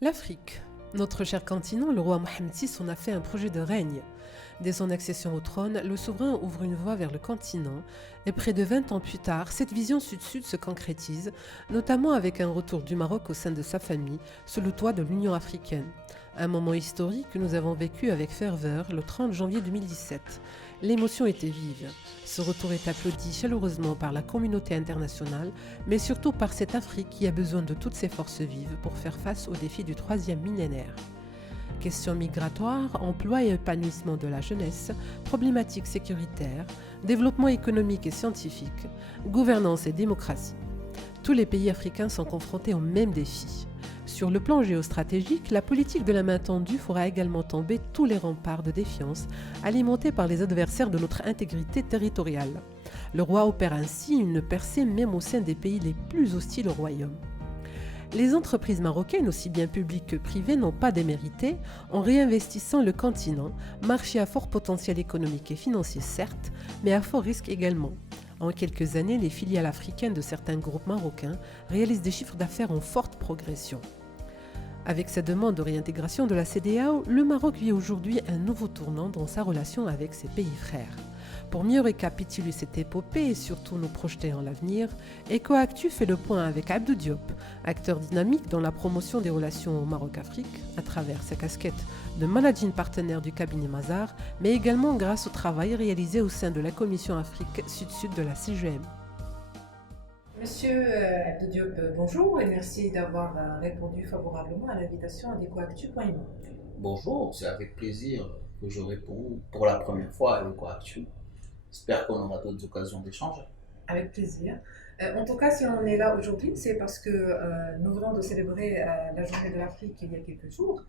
L'Afrique. Notre cher continent, le roi Mohamed VI en a fait un projet de règne. Dès son accession au trône, le souverain ouvre une voie vers le continent et près de 20 ans plus tard, cette vision sud-sud se concrétise, notamment avec un retour du Maroc au sein de sa famille, sous le toit de l'Union africaine. Un moment historique que nous avons vécu avec ferveur le 30 janvier 2017. L'émotion était vive. Ce retour est applaudi chaleureusement par la communauté internationale, mais surtout par cette Afrique qui a besoin de toutes ses forces vives pour faire face aux défis du troisième millénaire. Questions migratoires, emploi et épanouissement de la jeunesse, problématiques sécuritaires, développement économique et scientifique, gouvernance et démocratie. Tous les pays africains sont confrontés aux mêmes défis. Sur le plan géostratégique, la politique de la main tendue fera également tomber tous les remparts de défiance alimentés par les adversaires de notre intégrité territoriale. Le roi opère ainsi une percée même au sein des pays les plus hostiles au royaume. Les entreprises marocaines, aussi bien publiques que privées, n'ont pas démérité en réinvestissant le continent, marché à fort potentiel économique et financier certes, mais à fort risque également. En quelques années, les filiales africaines de certains groupes marocains réalisent des chiffres d'affaires en forte progression. Avec sa demande de réintégration de la CEDEAO, le Maroc vit aujourd'hui un nouveau tournant dans sa relation avec ses pays frères. Pour mieux récapituler cette épopée et surtout nous projeter en l'avenir, EcoActu fait le point avec Abdou Diop, acteur dynamique dans la promotion des relations au Maroc-Afrique, à travers sa casquette de managing partenaire du cabinet Mazars, mais également grâce au travail réalisé au sein de la Commission Afrique Sud-Sud de la CGM. Monsieur Abdou Diop, bonjour et merci d'avoir répondu favorablement à l'invitation d'EcoActu.io. Bonjour, c'est avec plaisir que je réponds pour la première fois à EcoActu. J'espère qu'on aura d'autres occasions d'échanger. Avec plaisir. En tout cas, si on est là aujourd'hui, c'est parce que nous venons de célébrer la journée de l'Afrique il y a quelques jours.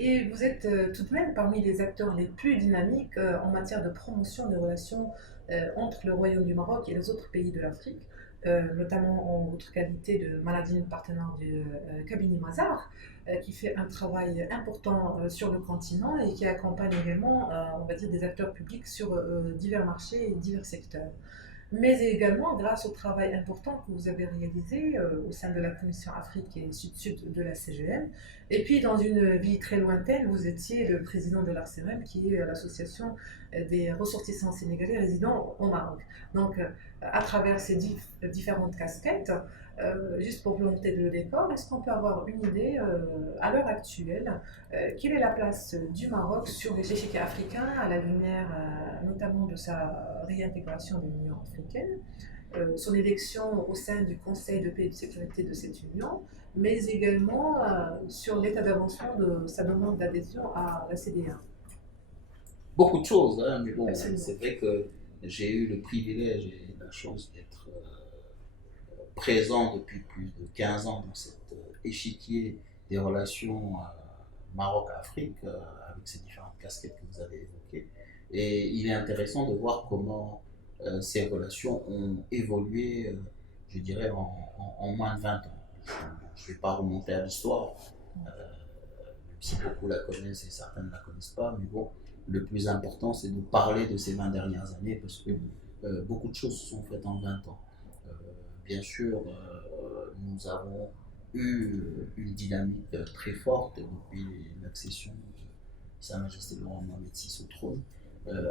Et vous êtes tout de même parmi les acteurs les plus dynamiques en matière de promotion des relations entre le Royaume du Maroc et les autres pays de l'Afrique, notamment en votre qualité de managing partenaire du cabinet Mazars, qui fait un travail important sur le continent et qui accompagne également, on va dire, des acteurs publics sur divers marchés et divers secteurs, mais également grâce au travail important que vous avez réalisé au sein de la Commission Afrique et Sud-Sud de la CGM. Et puis, dans une vie très lointaine, vous étiez le président de l'ARCEREM, qui est l'association des ressortissants sénégalais résidant au Maroc. Donc, à travers ces différentes casquettes, juste pour planter le décor, est-ce qu'on peut avoir une idée à l'heure actuelle quelle est la place du Maroc sur l'échiquier africain à la lumière notamment de sa réintégration de l'Union africaine, son élection au sein du Conseil de paix et de sécurité de cette Union, mais également sur l'état d'avancement de sa demande d'adhésion à la CEDEAO? Beaucoup de choses, hein, mais bon, Absolument. c'est vrai que j'ai eu le privilège et la chance d'être présent depuis plus de 15 ans dans cet échiquier des relations Maroc-Afrique, avec ces différentes casquettes que vous avez évoquées. Et il est intéressant de voir comment ces relations ont évolué, je dirais, en moins de 20 ans. Je ne vais pas remonter à l'histoire, même si beaucoup la connaissent et certains ne la connaissent pas, mais bon, le plus important, c'est de parler de ces 20 dernières années parce que beaucoup de choses se sont faites en 20 ans. Bien sûr, nous avons eu une dynamique très forte depuis l'accession de Sa Majesté le roi Mohamed VI au trône,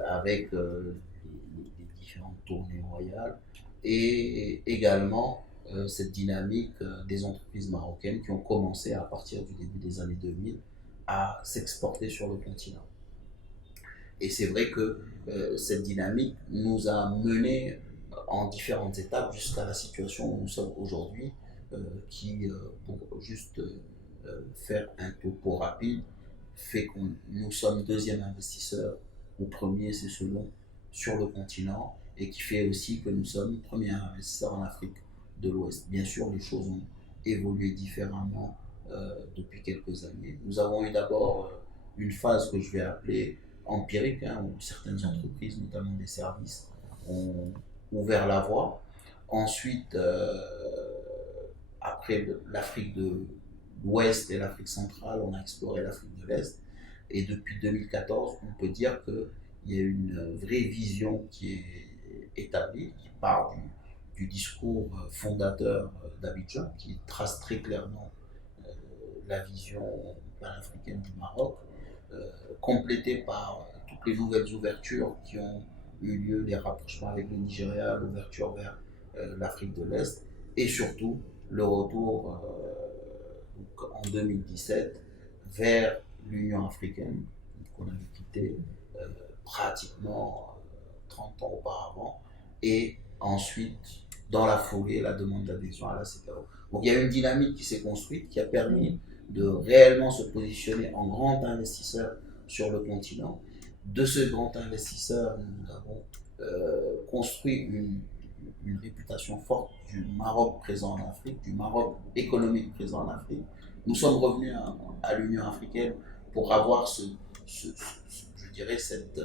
avec les différentes tournées royales et également cette dynamique des entreprises marocaines qui ont commencé à partir du début des années 2000 à s'exporter sur le continent. Et c'est vrai que cette dynamique nous a menés en différentes étapes jusqu'à la situation où nous sommes aujourd'hui, qui, pour juste faire un topo rapide, fait que nous sommes deuxième investisseur, ou premier c'est selon, sur le continent, et qui fait aussi que nous sommes premier investisseur en Afrique de l'Ouest. Bien sûr, les choses ont évolué différemment depuis quelques années. Nous avons eu d'abord une phase que je vais appeler empirique, hein, où certaines entreprises, notamment des services, ont ouvert la voie. Ensuite, après l'Afrique de l'Ouest et l'Afrique centrale, on a exploré l'Afrique de l'Est. Et depuis 2014, on peut dire qu'il y a une vraie vision qui est établie, qui part du discours fondateur d'Abidjan, qui trace très clairement la vision panafricaine du Maroc, complétée par toutes les nouvelles ouvertures qui ont eu lieu, les rapprochements avec le Nigeria, l'ouverture vers l'Afrique de l'Est, et surtout le retour en 2017 vers l'Union africaine, qu'on avait quitté pratiquement 30 ans auparavant, et ensuite, dans la foulée, la demande d'adhésion à la CEDEAO. Donc il y a une dynamique qui s'est construite, qui a permis de réellement se positionner en grand investisseur sur le continent. De ce grand investisseur, nous avons construit une réputation forte du Maroc présent en Afrique, du Maroc économique présent en Afrique. Nous sommes revenus à l'Union africaine pour avoir je dirais, cette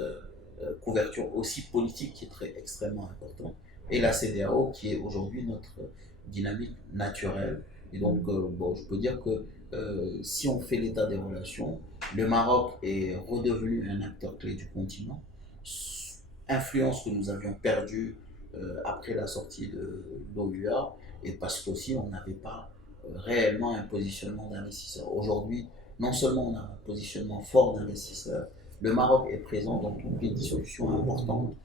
couverture aussi politique qui est extrêmement importante. Et la CEDEAO qui est aujourd'hui notre dynamique naturelle. Et donc, bon, je peux dire que si on fait l'état des relations, le Maroc est redevenu un acteur clé du continent. Influence que nous avions perdue après la sortie de l'OUA, et parce qu'aussi on n'avait pas réellement un positionnement d'investisseur. Aujourd'hui, non seulement on a un positionnement fort d'investisseur, le Maroc est présent dans toutes les discussions importantes,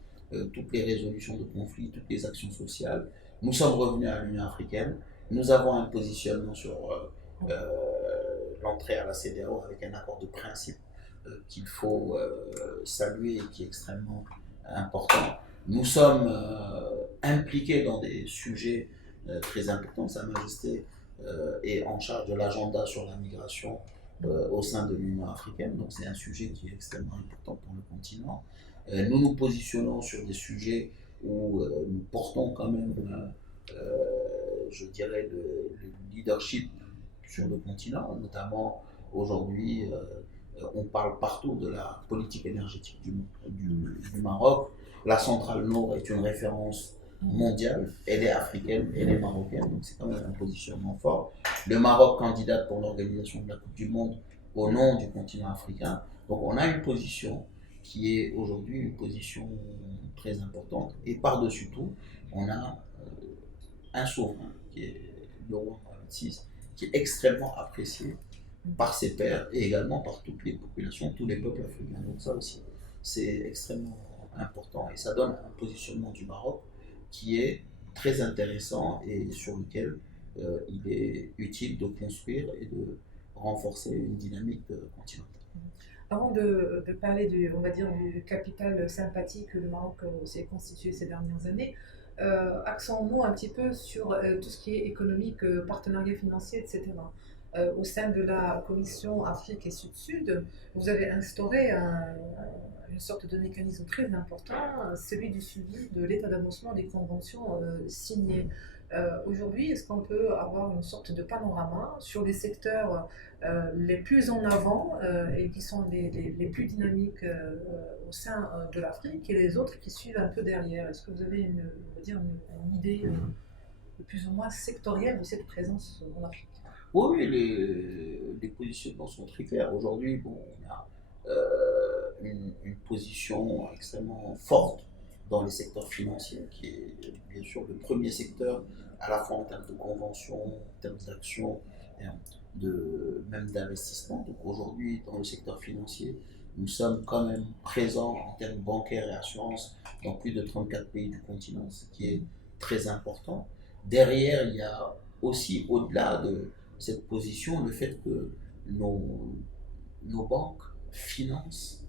toutes les résolutions de conflits, toutes les actions sociales. Nous sommes revenus à l'Union africaine, nous avons un positionnement sur l'entrée à la CEDEAO avec un accord de principe qu'il faut saluer et qui est extrêmement important. Nous sommes impliqués dans des sujets très importants. Sa Majesté est en charge de l'agenda sur la migration au sein de l'Union africaine, donc c'est un sujet qui est extrêmement important pour le continent. Nous nous positionnons sur des sujets où nous portons quand même, je dirais, le leadership sur le continent, notamment aujourd'hui, on parle partout de la politique énergétique du Maroc. La centrale Nord est une référence mondiale, elle est africaine, elle est marocaine, donc c'est quand même un positionnement fort. Le Maroc candidate pour l'organisation de la Coupe du Monde au nom du continent africain. Donc on a une position qui est aujourd'hui une position très importante. Et par-dessus tout, on a un souverain qui est le roi Mohamed VI, qui est extrêmement apprécié par ses pairs et également par toutes les populations, tous les peuples africains. Donc ça aussi, c'est extrêmement important et ça donne un positionnement du Maroc qui est très intéressant et sur lequel il est utile de construire et de renforcer une dynamique continentale. Avant de parler on va dire, du capital sympathie que le Maroc s'est constitué ces dernières années, accentons un petit peu sur tout ce qui est économique, partenariat financier, etc. Au sein de la commission Afrique et Sud-Sud, vous avez instauré une sorte de mécanisme très important, celui du suivi de l'état d'avancement des conventions signées. Aujourd'hui, est-ce qu'on peut avoir une sorte de panorama sur les secteurs les plus en avant et qui sont les plus dynamiques au sein de l'Afrique et les autres qui suivent un peu derrière? Est-ce que vous avez une idée plus ou moins sectorielle de cette présence en Afrique? Oui, les positionnements sont très clairs. Aujourd'hui, bon, on a une position extrêmement forte dans les secteurs financiers, qui est bien sûr le premier secteur, à la fois en termes de conventions, en termes d'actions, même d'investissement. Donc aujourd'hui, dans le secteur financier, nous sommes quand même présents en termes bancaires et assurances dans plus de 34 pays du continent, ce qui est très important. Derrière, il y a aussi, au-delà de cette position, le fait que nos banques financent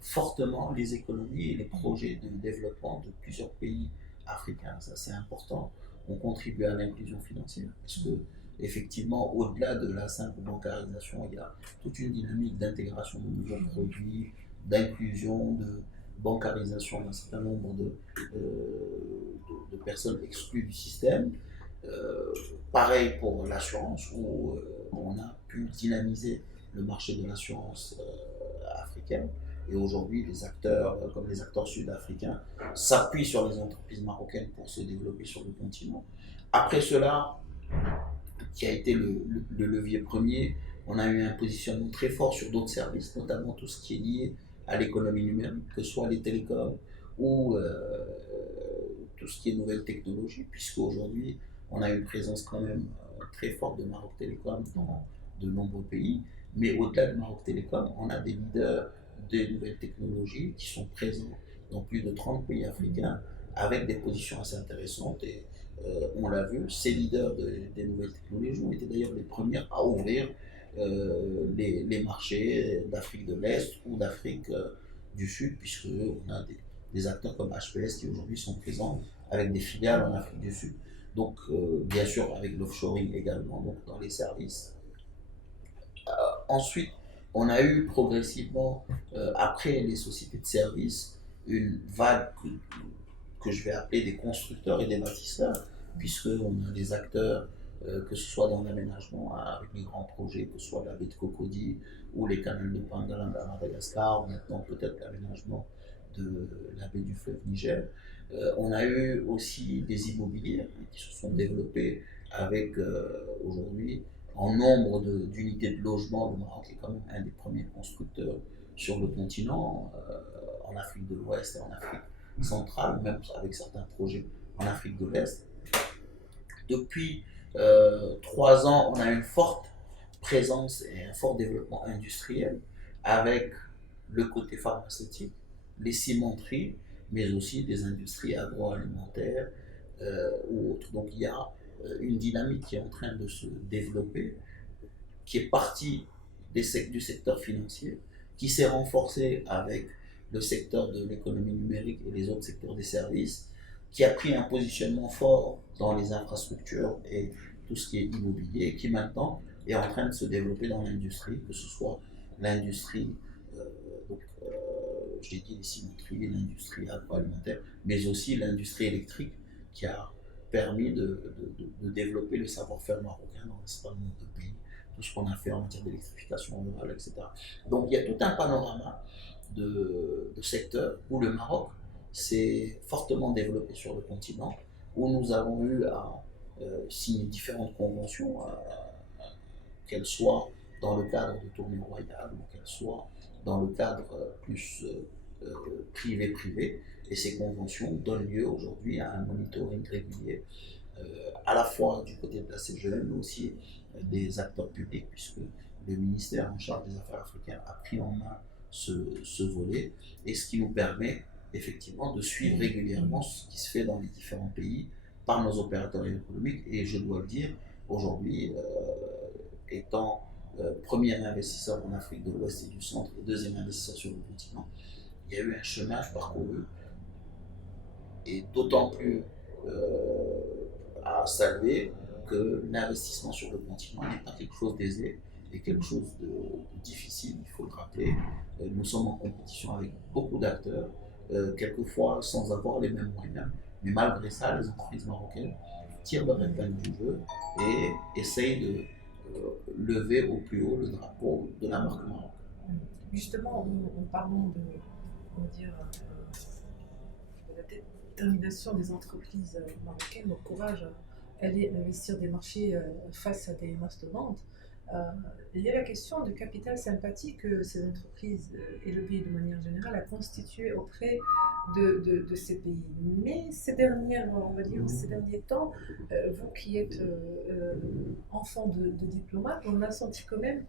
fortement les économies et les projets de développement de plusieurs pays africains. Ça, c'est important. On contribue à l'inclusion financière parce que, effectivement, au-delà de la simple bancarisation, il y a toute une dynamique d'intégration de nouveaux produits, d'inclusion, de bancarisation d'un certain nombre de personnes exclues du système. Pareil pour l'assurance, où on a pu dynamiser le marché de l'assurance africaine. Et aujourd'hui, les acteurs, comme les acteurs sud-africains, s'appuient sur les entreprises marocaines pour se développer sur le continent. Après cela, qui a été le levier premier, on a eu un positionnement très fort sur d'autres services, notamment tout ce qui est lié à l'économie numérique, que ce soit les télécoms ou tout ce qui est nouvelles technologies, puisque aujourd'hui, on a une présence quand même très forte de Maroc Télécom dans de nombreux pays. Mais au-delà de Maroc Télécom, on a des leaders des nouvelles technologies qui sont présents dans plus de 30 pays africains avec des positions assez intéressantes. Et on l'a vu, ces leaders des nouvelles technologies ont été d'ailleurs les premiers à ouvrir les marchés d'Afrique de l'Est ou d'Afrique du Sud, puisqu'on a des acteurs comme HPS qui aujourd'hui sont présents avec des filiales en Afrique du Sud. Donc, bien sûr, avec l'offshoring également, donc dans les services. Ensuite, on a eu progressivement, après les sociétés de services, une vague que je vais appeler des constructeurs et des bâtisseurs, puisqu'on a des acteurs, que ce soit dans l'aménagement avec les grands projets, que ce soit la baie de Cocody ou les canaux de Pangalang à Madagascar, ou maintenant peut-être l'aménagement de la baie du fleuve Niger. On a eu aussi des immobiliers qui se sont développés avec aujourd'hui en nombre d'unités de logement. Le Maroc est quand même un des premiers constructeurs sur le continent, en Afrique de l'Ouest et en Afrique centrale, même avec certains projets en Afrique de l'Est. Depuis 3 ans, on a une forte présence et un fort développement industriel avec le côté pharmaceutique, les cimenteries, mais aussi des industries agroalimentaires ou autres. Donc il y a une dynamique qui est en train de se développer, qui est partie du secteur financier, qui s'est renforcée avec le secteur de l'économie numérique et les autres secteurs des services, qui a pris un positionnement fort dans les infrastructures et tout ce qui est immobilier, qui maintenant est en train de se développer dans l'industrie, que ce soit l'industrie, je l'ai dit, les cimenteries, l'industrie agroalimentaire, mais aussi l'industrie électrique, qui a permis de développer le savoir-faire marocain dans un certain nombre de pays, tout ce qu'on a fait en matière d'électrification rurale, etc. Donc il y a tout un panorama de secteurs où le Maroc s'est fortement développé sur le continent, où nous avons eu à signer différentes conventions, qu'elles soient dans le cadre de tournées royales ou qu'elles soient dans le cadre plus privé-privé. Et ces conventions donnent lieu aujourd'hui à un monitoring régulier, à la fois du côté de la CGE, mais aussi des acteurs publics, puisque le ministère en charge des Affaires africaines a pris en main ce volet, et ce qui nous permet effectivement de suivre régulièrement ce qui se fait dans les différents pays par nos opérateurs économiques. Et je dois le dire, aujourd'hui, étant premier investisseur en Afrique de l'Ouest et du Centre et deuxième investisseur sur le continent, il y a eu un chemin parcouru, et d'autant plus à saluer que l'investissement sur le continent n'est pas quelque chose d'aisé, et quelque chose de difficile, il faut le rappeler. Nous sommes en compétition avec beaucoup d'acteurs, quelquefois sans avoir les mêmes moyens, mais malgré ça, les entreprises marocaines tirent leur épingle du jeu et essayent de lever au plus haut le drapeau de la marque Maroc. Justement, en parlant de, comment dire, de la détermination des entreprises marocaines, au courage à aller investir des marchés face à des mastodontes, il y a la question du capital sympathique que ces entreprises et le pays de manière générale a constitué auprès de ces pays. Mais ces derniers temps, vous qui êtes enfant de diplomate, on a senti quand même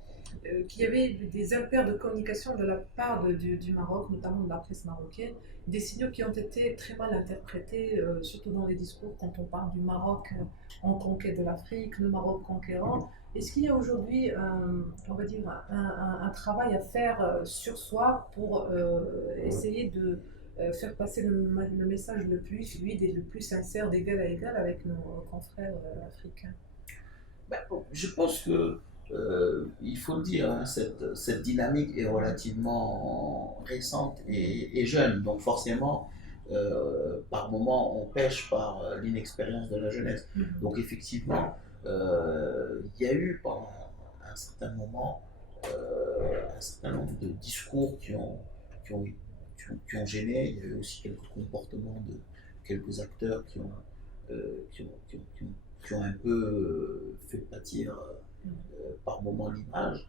qu'il y avait des impairs de communication de la part du Maroc, notamment de la presse marocaine, des signaux qui ont été très mal interprétés, surtout dans les discours quand on parle du Maroc en conquête de l'Afrique, le Maroc conquérant. Est-ce qu'il y a aujourd'hui, on va dire, un travail à faire sur soi pour essayer de faire passer le message le plus fluide et le plus sincère d'égal à égal avec nos confrères africains? Je pense que il faut le dire, hein, cette dynamique est relativement récente et jeune, donc forcément, par moment, on pêche par l'inexpérience de la jeunesse. Donc effectivement, il y a eu pendant un certain moment un certain nombre de discours qui ont gêné. Il y a eu aussi quelques comportements de quelques acteurs qui ont un peu fait pâtir par moment l'image.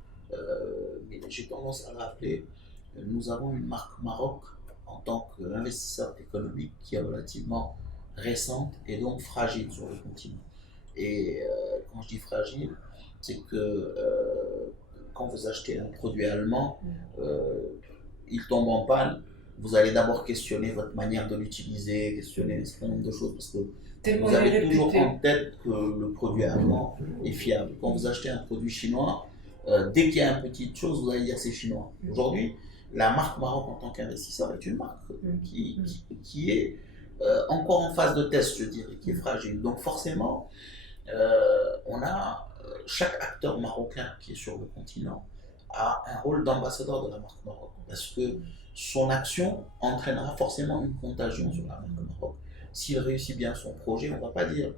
Mais j'ai tendance à rappeler, nous avons une marque Maroc en tant qu'investisseur économique qui est relativement récente et donc fragile sur le continent. Et quand je dis fragile, c'est que quand vous achetez un produit allemand, il tombe en panne, vous allez d'abord questionner votre manière de l'utiliser, questionner un certain nombre de choses, parce que Tellement vous il est avez toujours réputé. en tête que le produit allemand est fiable. Quand vous achetez un produit chinois, dès qu'il y a une petite chose, vous allez dire c'est chinois. Aujourd'hui, la marque Maroc en tant qu'investisseur est une marque qui est encore en phase de test, je dirais, qui est fragile. Donc forcément, on a chaque acteur marocain qui est sur le continent a un rôle d'ambassadeur de la marque Maroc, parce que son action entraînera forcément une contagion sur la marque Maroc. S'il réussit bien son projet, on ne va pas dire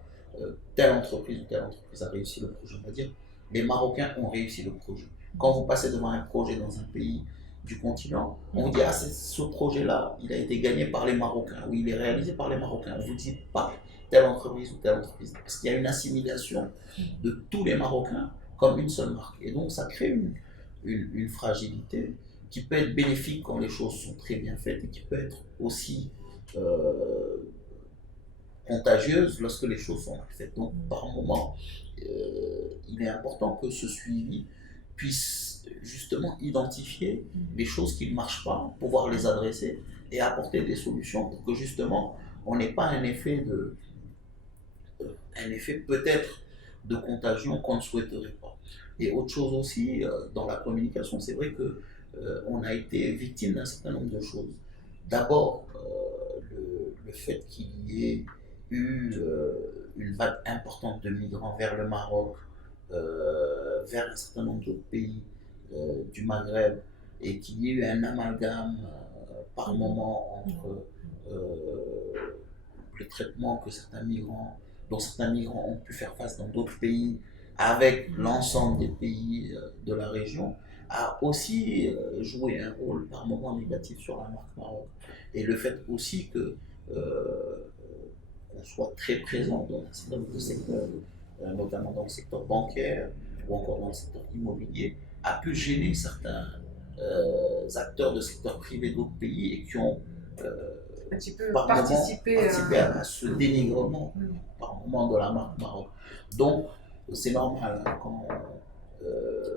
telle entreprise ou telle entreprise a réussi le projet, on va dire les Marocains ont réussi le projet. Quand vous passez devant un projet dans un pays du continent, on vous dit ah, ce projet-là, il a été gagné par les Marocains, ou il est réalisé par les Marocains. On ne vous dit pas telle entreprise ou telle entreprise, parce qu'il y a une assimilation de tous les Marocains comme une seule marque. Et donc ça crée une fragilité qui peut être bénéfique quand les choses sont très bien faites et qui peut être aussi contagieuse lorsque les choses sont mal faites. Donc par moment, il est important que ce suivi puisse justement identifier les choses qui ne marchent pas, pouvoir les adresser et apporter des solutions pour que justement on n'ait pas un effet peut-être de contagion qu'on ne souhaiterait pas. Et autre chose aussi, dans la communication, c'est vrai que on a été victime d'un certain nombre de choses. D'abord, le fait qu'il y ait eu une vague importante de migrants vers le Maroc, vers un certain nombre d'autres pays du Maghreb, et qu'il y ait eu un amalgame par moment entre le traitement que dont certains migrants ont pu faire face dans d'autres pays avec l'ensemble des pays de la région, a aussi joué un rôle par moment négatif sur la marque Maroc. Et le fait aussi que qu'on soit très présent dans un certain nombre de secteurs, notamment dans le secteur bancaire ou encore dans le secteur immobilier, a pu gêner certains acteurs de secteur privé d'autres pays et qui ont Un petit peu par participer à ce dénigrement par moment de la marque Maroc. Donc, c'est normal hein, quand.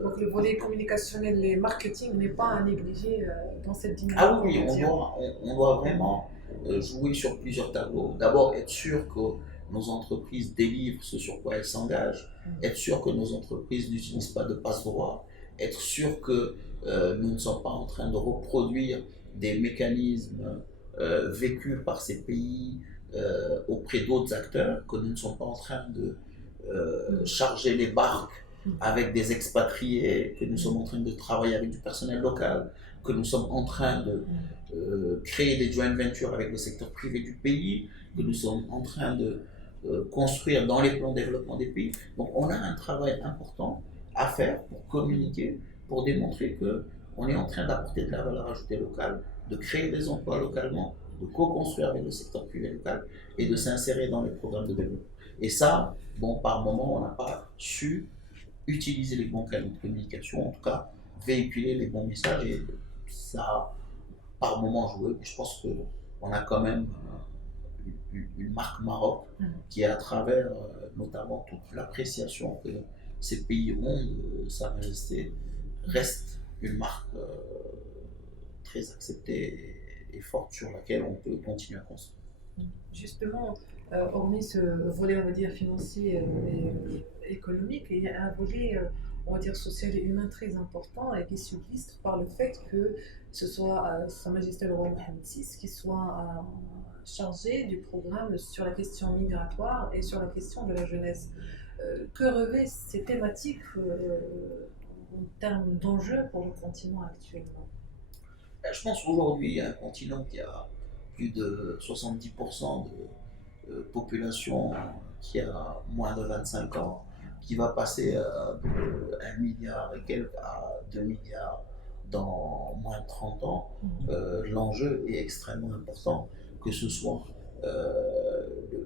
Donc le volet communicationnel et marketing n'est pas à négliger dans cette dynamique. Ah oui, on doit vraiment jouer sur plusieurs tableaux. D'abord, être sûr que nos entreprises délivrent ce sur quoi elles s'engagent, être sûr que nos entreprises n'utilisent pas de passe-droit, être sûr que nous ne sommes pas en train de reproduire des mécanismes vécus par ces pays auprès d'autres acteurs, que nous ne sommes pas en train de charger les barques avec des expatriés, que nous sommes en train de travailler avec du personnel local, que nous sommes en train de créer des joint ventures avec le secteur privé du pays, que nous sommes en train de construire dans les plans de développement des pays. Donc on a un travail important à faire pour communiquer, pour démontrer qu'on est en train d'apporter de la valeur ajoutée locale, de créer des emplois localement, de co-construire avec le secteur privé local et de s'insérer dans les programmes de développement. Et ça, bon, par moment, on n'a pas su utiliser les bons canaux de communication, en tout cas véhiculer les bons messages, et ça a par moment joué. Je pense qu'on a quand même une marque Maroc qui, à travers notamment toute l'appréciation que ces pays ont de Sa Majesté, reste une marque très acceptée et forte sur laquelle on peut continuer à construire. Justement, hormis ce volet, on va dire, financier et économique, il y a un volet, on va dire, social et humain très important et qui s'illustre par le fait que ce soit Sa Majesté le roi Mohammed VI qui soit chargé du programme sur la question migratoire et sur la question de la jeunesse. Que revêt ces thématiques en termes d'enjeux pour le continent actuellement? Je pense qu'aujourd'hui, il y a un continent qui a plus de 70% de population qui a moins de 25 ans, qui va passer de 1 milliard et quelques à 2 milliards dans moins de 30 ans. L'enjeu est extrêmement important, que ce soit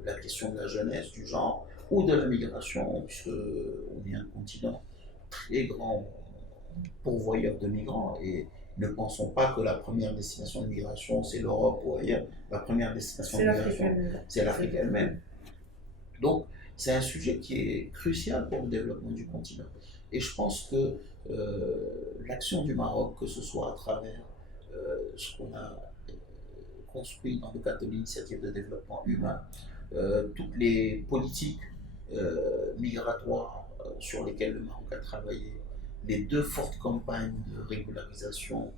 la question de la jeunesse, du genre, ou de la migration, puisqu'on est un continent très grand pourvoyeur de migrants, et ne pensons pas que la première destination de migration c'est l'Europe ou ailleurs. La première destination de migration c'est l'Afrique elle-même. Donc c'est un sujet qui est crucial pour le développement du continent. Et je pense que l'action du Maroc, que ce soit à travers ce qu'on a construit dans le cadre de l'initiative de développement humain, toutes les politiques migratoires sur lesquelles le Maroc a travaillé, les deux fortes campagnes de régularisation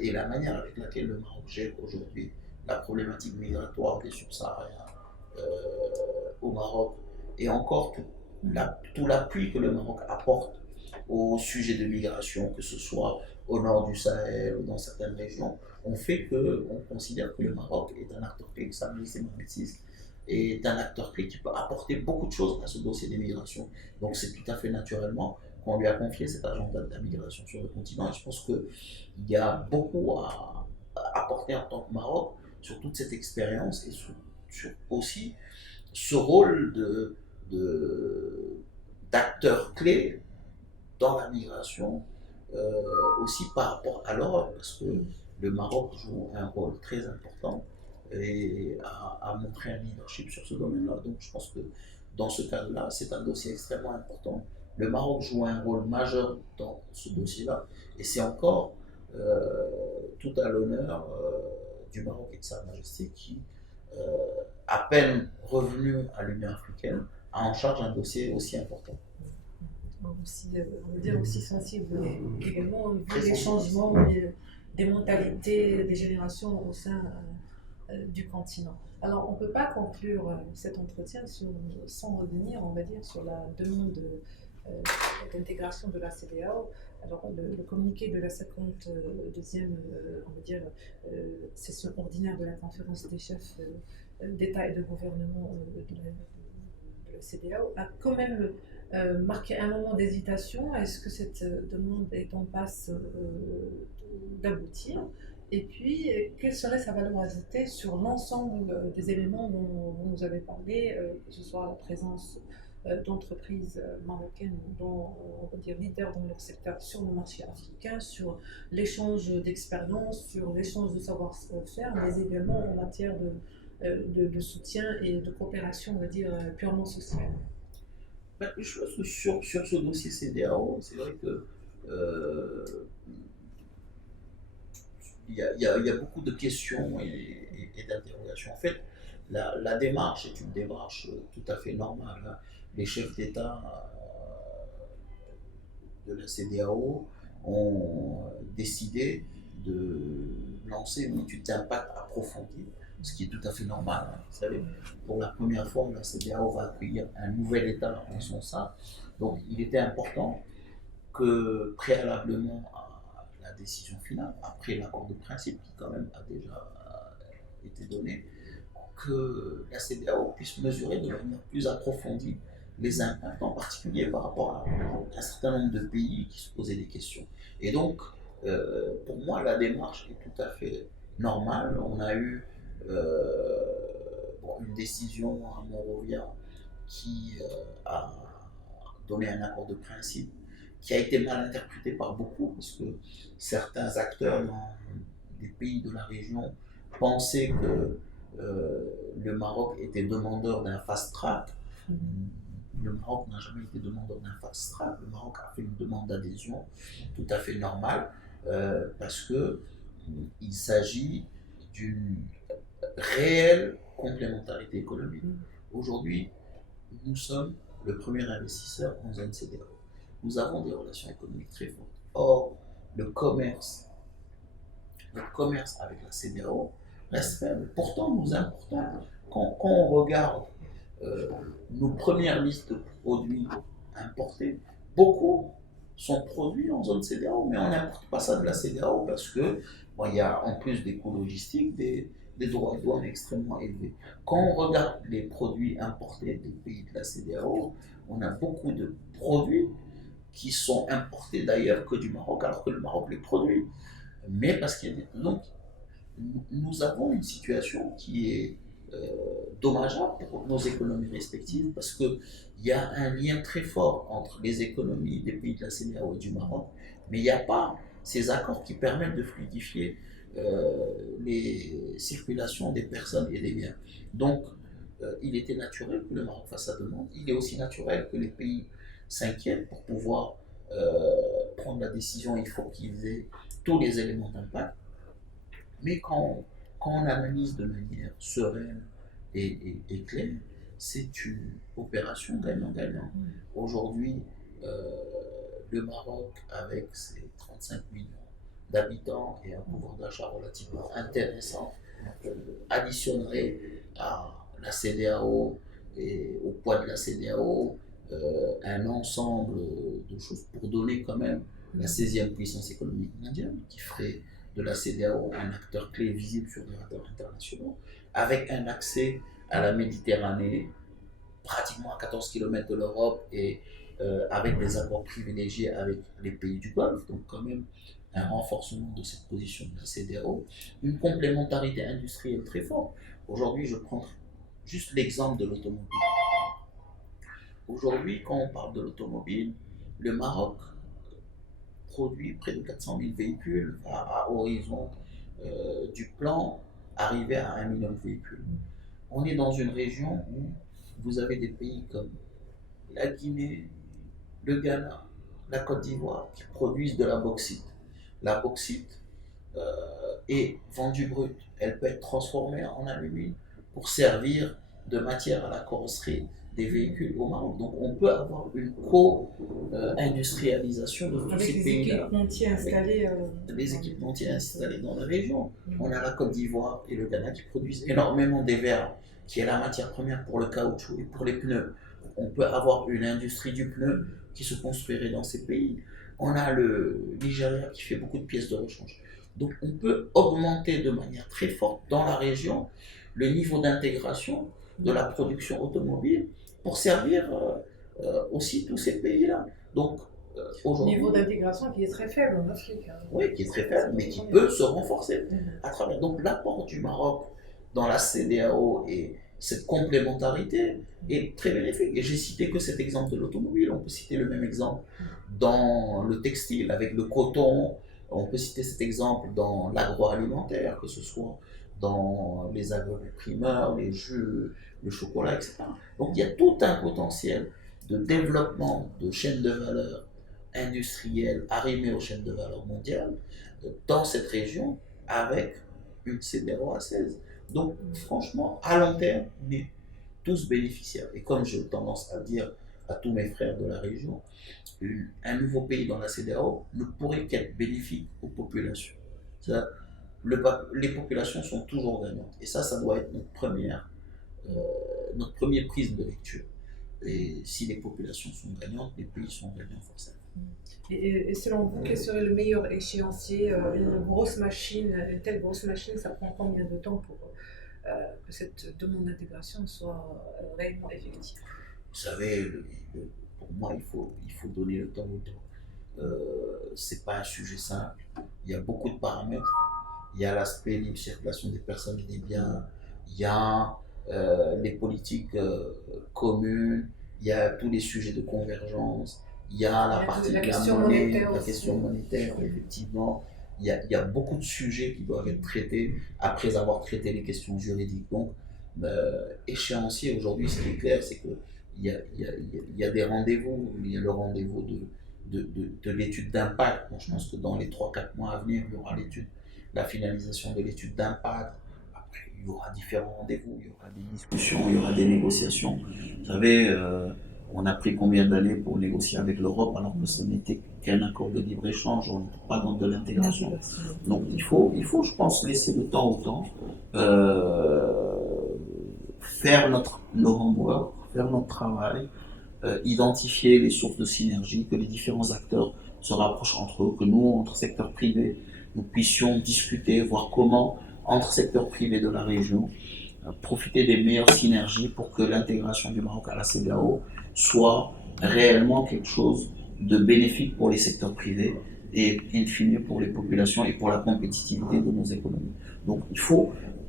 et la manière avec laquelle le Maroc gère aujourd'hui la problématique migratoire des subsahariens au Maroc, et encore tout l'appui que le Maroc apporte au sujet de migration, que ce soit au nord du Sahel ou dans certaines régions, on fait qu'on considère que le Maroc est un acteur clé, que sa ministre est un acteur clé qui peut apporter beaucoup de choses à ce dossier des migrations. Donc c'est tout à fait naturellement qu'on lui a confié cet agenda de la migration sur le continent. Et je pense qu'il y a beaucoup à apporter en tant que Maroc sur toute cette expérience et sur aussi ce rôle d'acteur clé dans la migration, aussi par rapport à l'Europe, parce que le Maroc joue un rôle très important et a montré un leadership sur ce domaine-là. Donc je pense que dans ce cadre-là, c'est un dossier extrêmement important. Le Maroc joue un rôle majeur dans ce dossier-là, et c'est encore tout à l'honneur du Maroc et de Sa Majesté qui, à peine revenu à l'Union africaine, a en charge un dossier aussi important. Aussi, on va dire aussi sensible également vu les changements des mentalités des générations au sein du continent. Alors, on ne peut pas conclure cet entretien sans revenir, on va dire, sur la demande d'intégration de la CEDEAO. Alors, le communiqué de la 52e, on va dire, session ordinaire de la conférence des chefs d'État et de gouvernement de la CEDEAO a quand même marqué un moment d'hésitation. Est-ce que cette demande est en passe d'aboutir? Et puis, quelle serait sa valeur ajoutée sur l'ensemble des éléments dont vous nous avez parlé, que ce soit la présence d'entreprises marocaines, dont, on va dire, leaders dans leur secteur sur le marché africain, sur l'échange d'expériences, sur l'échange de savoir-faire, mais également en matière de soutien et de coopération, on va dire, purement sociale? Je pense que sur ce dossier CEDEAO, c'est vrai que il y a beaucoup de questions et d'interrogations. En fait, la démarche est une démarche tout à fait normale, hein. Les chefs d'État de la CEDEAO ont décidé de lancer une étude d'impact approfondie, ce qui est tout à fait normal, hein. Vous savez, pour la première fois, la CEDEAO va accueillir un nouvel État en son sein. Donc il était important que, préalablement à la décision finale, après l'accord de principe qui quand même a déjà été donné, que la CEDEAO puisse mesurer de manière plus approfondie les impacts, en particulier par rapport à un certain nombre de pays qui se posaient des questions. Et donc, pour moi, la démarche est tout à fait normale. On a eu une décision à Monrovia qui a donné un accord de principe qui a été mal interprété par beaucoup, parce que certains acteurs dans des pays de la région pensaient que le Maroc était demandeur d'un fast track. Le Maroc n'a jamais été demandeur d'un fast track. Le Maroc a fait une demande d'adhésion tout à fait normale, parce qu'il s'agit d'une réelle complémentarité économique. Aujourd'hui, nous sommes le premier investisseur en zone CEDEAO. Nous avons des relations économiques très fortes. Or, notre commerce avec la CEDEAO reste faible. Pourtant, nous importons. Quand on regarde nos premières listes de produits importés, beaucoup sont produits en zone CEDEAO, mais on n'importe pas ça de la CEDEAO parce que il y a en plus des coûts logistiques, des droits de douane extrêmement élevés. Quand on regarde les produits importés des pays de la CEDEAO, on a beaucoup de produits qui sont importés d'ailleurs que du Maroc, alors que le Maroc les produit. Mais parce qu'il y a des... Donc, nous avons une situation qui est dommageable pour nos économies respectives, parce qu'il y a un lien très fort entre les économies des pays de la CEDEAO et du Maroc, mais il n'y a pas ces accords qui permettent de fluidifier les circulations des personnes et des biens. Donc, il était naturel que le Maroc fasse sa demande. Il est aussi naturel que les pays s'inquiètent pour pouvoir prendre la décision. Il faut qu'ils aient tous les éléments d'impact. Mais quand on analyse de manière sereine et claire, c'est une opération gagnant-gagnant. Aujourd'hui, le Maroc, avec ses 35 millions d'habitants et un pouvoir d'achat relativement intéressant, additionnerait à la CEDEAO et au poids de la CEDEAO un ensemble de choses pour donner quand même la 16e puissance économique mondiale, qui ferait de la CEDEAO un acteur clé visible sur les radars internationaux, avec un accès à la Méditerranée pratiquement à 14 km de l'Europe et avec des accords privilégiés avec les pays du Golfe, donc quand même un renforcement de cette position de la CEDEAO, une complémentarité industrielle très forte. Aujourd'hui, je prends juste l'exemple de l'automobile. Aujourd'hui, quand on parle de l'automobile, le Maroc produit près de 400 000 véhicules, à horizon du plan, arriver à 1 million de véhicules. On est dans une région où vous avez des pays comme la Guinée, le Ghana, la Côte d'Ivoire, qui produisent de la bauxite. La bauxite est vendue brute. Elle peut être transformée en alumine pour servir de matière à la carrosserie des véhicules au Maroc. Donc on peut avoir une co-industrialisation de tous ces pays-là. Les équipementiers installés dans la région. On a la Côte d'Ivoire et le Ghana qui produisent énormément des verres, qui est la matière première pour le caoutchouc et pour les pneus. On peut avoir une industrie du pneu qui se construirait dans ces pays. On a le Nigeria qui fait beaucoup de pièces de rechange. Donc on peut augmenter de manière très forte dans la région le niveau d'intégration de la production automobile pour servir aussi tous ces pays-là. Donc aujourd'hui, niveau d'intégration qui est très faible en Afrique. Oui, qui est très faible, mais qui peut se renforcer à travers. Donc l'apport du Maroc dans la CEDEAO et cette complémentarité est très bénéfique. Et j'ai cité que cet exemple de l'automobile. On peut citer le même exemple dans le textile avec le coton. On peut citer cet exemple dans l'agroalimentaire, que ce soit dans les agroprimeurs, les jus, le chocolat, etc. Donc il y a tout un potentiel de développement de chaînes de valeur industrielles arrimées aux chaînes de valeur mondiales dans cette région avec une CEDEAO à 16. Donc franchement, à long terme, on est tous bénéficiaires. Et comme j'ai tendance à dire à tous mes frères de la région, un nouveau pays dans la CEDEAO ne pourrait qu'être bénéfique aux populations. Les populations sont toujours gagnantes. Et ça doit être notre première prisme de lecture. Et si les populations sont gagnantes, les pays sont gagnants forcément. Et selon vous, quel serait le meilleur échéancier? Une grosse machine, une telle grosse machine, ça prend combien de temps pour que cette demande d'intégration soit réellement effective? Vous savez, pour moi, il faut donner le temps au temps. C'est pas un sujet simple. Il y a beaucoup de paramètres. Il y a l'aspect libre circulation des personnes et des biens. Il y a les politiques communes. Il y a tous les sujets de convergence. Il y a la partie de la monnaie, la question monétaire, effectivement. Il y a beaucoup de sujets qui doivent être traités après avoir traité les questions juridiques. Donc, échéancier aujourd'hui, ce qui est clair, c'est qu'il y a des rendez-vous. Il y a le rendez-vous de l'étude d'impact. Bon, je pense que dans les 3-4 mois à venir, il y aura la finalisation de l'étude d'impact. Après, il y aura différents rendez-vous, il y aura des discussions, il y aura des négociations. Vous savez, on a pris combien d'années pour négocier avec l'Europe alors que ce n'était qu'un accord de libre-échange, on n'était pas dans de l'intégration. Donc il faut, je pense, laisser le temps au temps, faire nos homework, faire notre travail, identifier les sources de synergie, que les différents acteurs se rapprochent entre eux, que nous, entre secteur privé, nous puissions discuter, voir comment, entre secteurs privés de la région, profiter des meilleures synergies pour que l'intégration du Maroc à la CEDEAO soit réellement quelque chose de bénéfique pour les secteurs privés et in fine pour les populations et pour la compétitivité de nos économies. Donc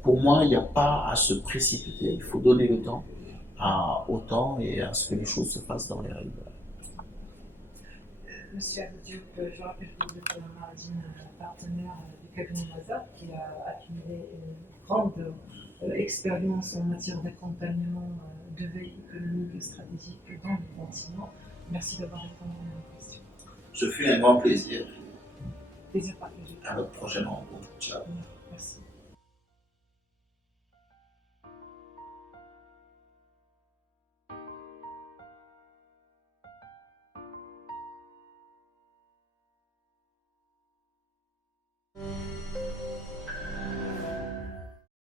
pour moi, il n'y a pas à se précipiter, il faut donner le temps au temps et à ce que les choses se fassent dans les règles. Monsieur Abou Diop, je rappelle que vous êtes partenaire cabinet Mazar, qui a accumulé une grande expérience en matière d'accompagnement de veille économique et stratégique dans le continent. Merci d'avoir répondu à nos questions. Ce fut un grand plaisir. Plaisir partagé. À notre prochaine rencontre. Ciao. Merci.